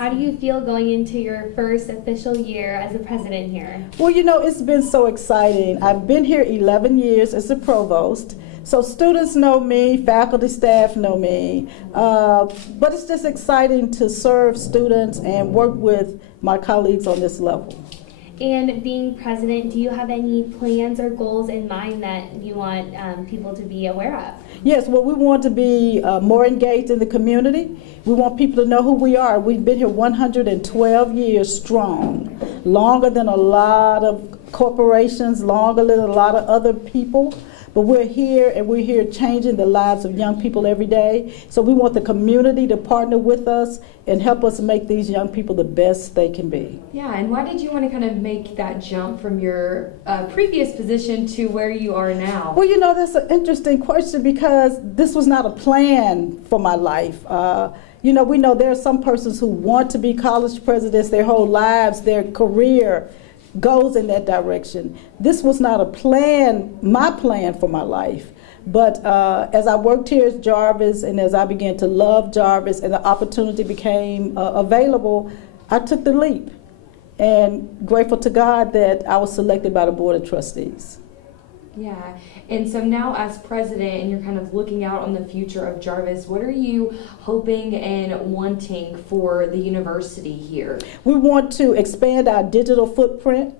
how do you feel going into your first official year as a president here? Well, you know, it's been so exciting. I've been here 11 years as a provost. So students know me, faculty, staff know me, but it's just exciting to serve students and work with my colleagues on this level. And being president, do you have any plans or goals in mind that you want people to be aware of? Yes, well, we want to be more engaged in the community. We want people to know who we are. We've been here 112 years strong, longer than a lot of corporations, longer than a lot of other people. But we're here, and we're here changing the lives of young people every day. So we want the community to partner with us and help us make these young people the best they can be. Yeah, and why did you want to kind of make that jump from your previous position to where you are now? Well, you know, that's an interesting question because this was not a plan for my life. You know, we know there are some persons who want to be college presidents their whole lives, their career goes in that direction. This was not a plan, my plan for my life. But as I worked here at Jarvis and as I began to love Jarvis and the opportunity became available, I took the leap. And grateful to God that I was selected by the Board of Trustees. Yeah, and so now as president and you're kind of looking out on the future of Jarvis, what are you hoping and wanting for the university here? We want to expand our digital footprint.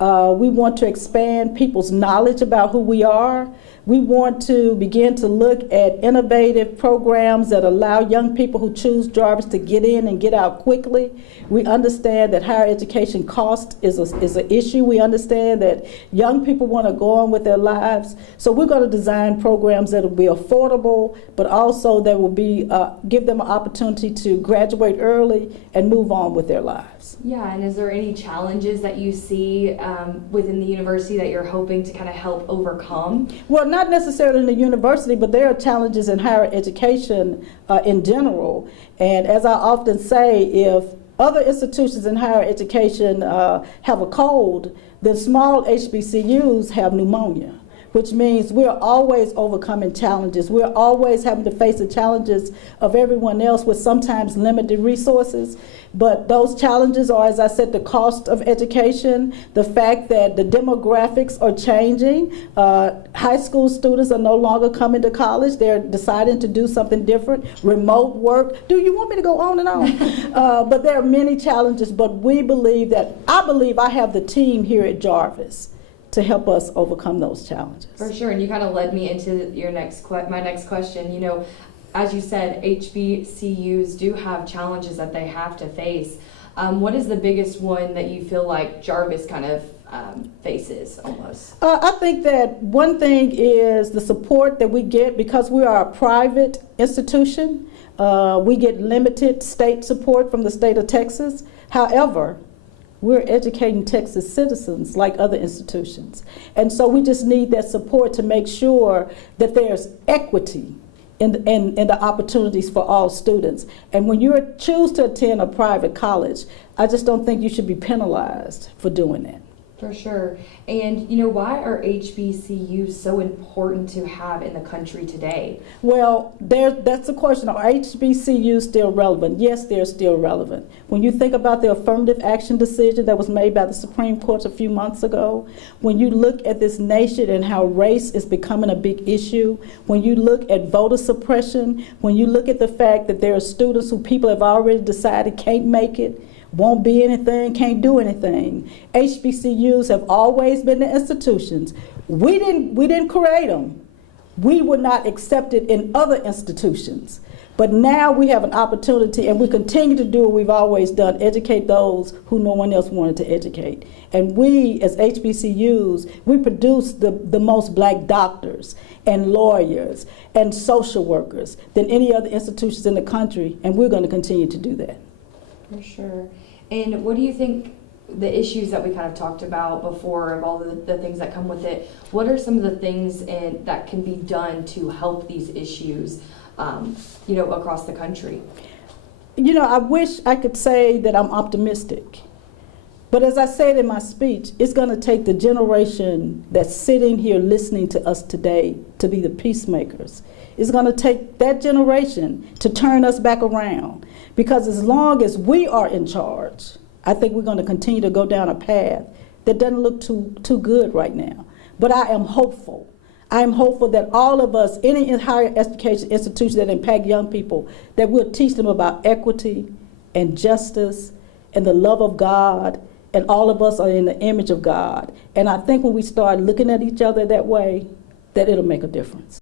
We want to expand people's knowledge about who we are. We want to begin to look at innovative programs that allow young people who choose Jarvis to get in and get out quickly. We understand that higher education cost is an issue. We understand that young people want to go on with their lives. So we're going to design programs that will be affordable, but also that will be give them an opportunity to graduate early and move on with their lives. Yeah, and is there any challenges that you see within the university that you're hoping to kind of help overcome? Well, not necessarily in the university, but there are challenges in higher education in general. And as I often say, if other institutions in higher education have a cold, then small HBCUs have pneumonia, which means we're always overcoming challenges. We're always having to face the challenges of everyone else with sometimes limited resources. But those challenges are, as I said, the cost of education, the fact that the demographics are changing. High school students are no longer coming to college. They're deciding to do something different. Remote work. Do you want me to go on and on? But there are many challenges, but we believe that, I believe I have the team here at Jarvis to help us overcome those challenges. For sure, and you kind of led me into your my next question. You know, as you said, HBCUs do have challenges that they have to face. What is the biggest one that you feel like Jarvis kind of faces almost? I think that one thing is the support that we get because we are a private institution. We get limited state support from the state of Texas. However, we're educating Texas citizens like other institutions. And so we just need that support to make sure that there's equity in the opportunities for all students. And when you choose to attend a private college, I just don't think you should be penalized for doing that. For sure. And, you know, why are HBCUs so important to have in the country today? Well, that's the question. Are HBCUs still relevant? Yes, they're still relevant. When you think about the affirmative action decision that was made by the Supreme Court a few months ago, when you look at this nation and how race is becoming a big issue, when you look at voter suppression, when you look at the fact that there are students who people have already decided can't make it, won't be anything, can't do anything. HBCUs have always been the institutions. We didn't create them. We were not accepted in other institutions. But now we have an opportunity, and we continue to do what we've always done, educate those who no one else wanted to educate. And we, as HBCUs, we produce the most black doctors and lawyers and social workers than any other institutions in the country, and we're going to continue to do that. For sure. And what do you think the issues that we kind of talked about before, of all the things that come with it, what are some of the things that can be done to help these issues, you know, across the country? You know, I wish I could say that I'm optimistic. But as I said in my speech, it's going to take the generation that's sitting here listening to us today to be the peacemakers. It's going to take that generation to turn us back around. Because as long as we are in charge, I think we're going to continue to go down a path that doesn't look too good right now. But I am hopeful. I am hopeful that all of us, any higher education institution that impact young people, that we'll teach them about equity and justice and the love of God, and all of us are in the image of God. And I think when we start looking at each other that way, that it'll make a difference.